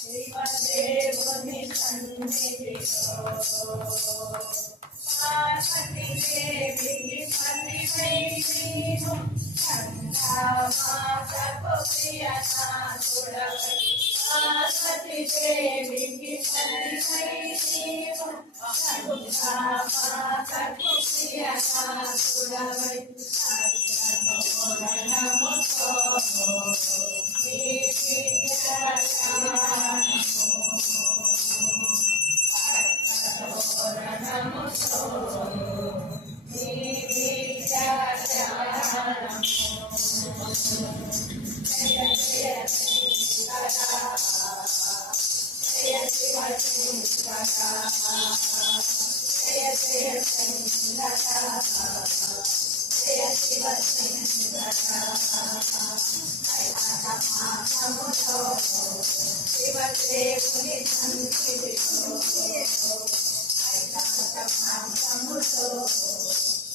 శివదేవుని సన్నిధిలో పార్వతీ దేవికి పతివై నీవు చంద్రమాతకు ప్రియనాథుడవై పార్వతీ దేవికి పతివై నీవు చంద్రమాతకు ప్రియనాథుడవై సత్యతోరణముతో శివదేవుని సన్నిధిలో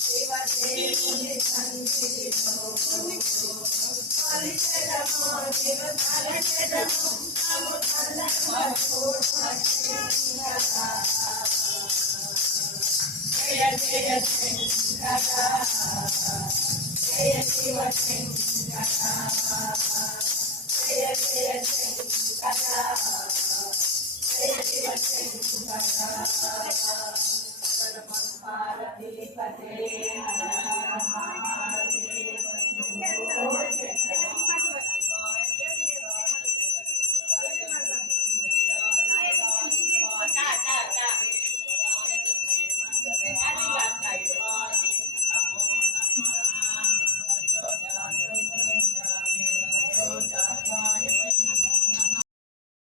శివదేవుని సన్నిధిలో పరిచయము దివతలచరము అముతలము జయ జయ శంకర జయ శివ శంకర జయ జయ శంకర జయ శివ శంకర పార్వతీ పతే హర హర